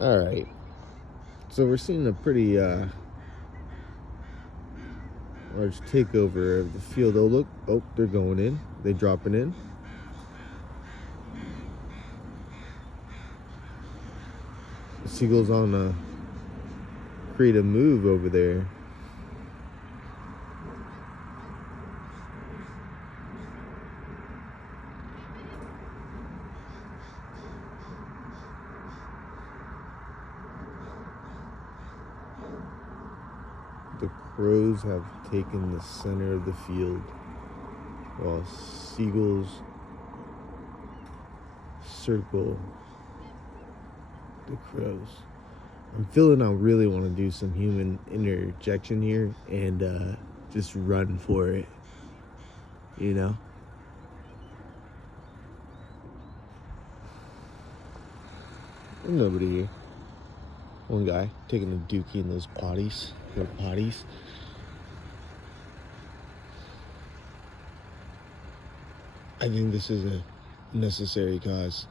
All right. So we're seeing a pretty large takeover of the field. Oh, look. Oh, they're going in. They're dropping in. The Seagulls on a create a move over there. The Crows have taken the center of the field, while Seagulls circle the Crows. I'm feeling I really want to do some human interjection here and just run for it, you know? There's nobody here. One guy taking a dookie in those potties. Their potties. I think this is a necessary cause.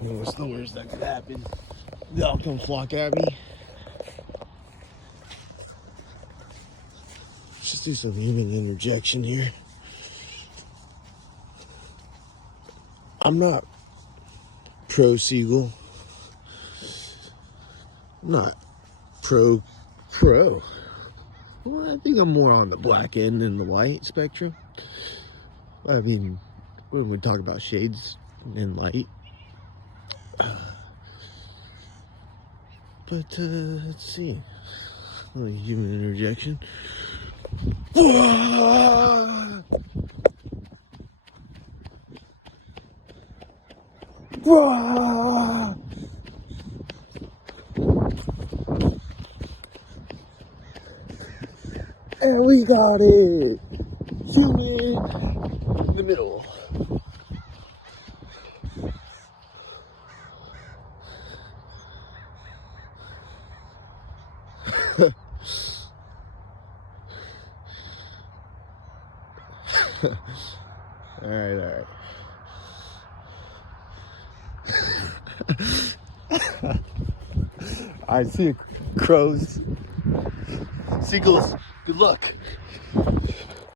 You know, what's the worst that could happen? They all come flock at me. Let's just do some human interjection here. I'm not pro Seagull. I'm not pro. Well, I think I'm more on the black end than the white spectrum. I mean, when we talk about shades and light. But let's see. A little human interjection. And we got it! Human in the middle. Alright. I see crows. Seagulls, good luck.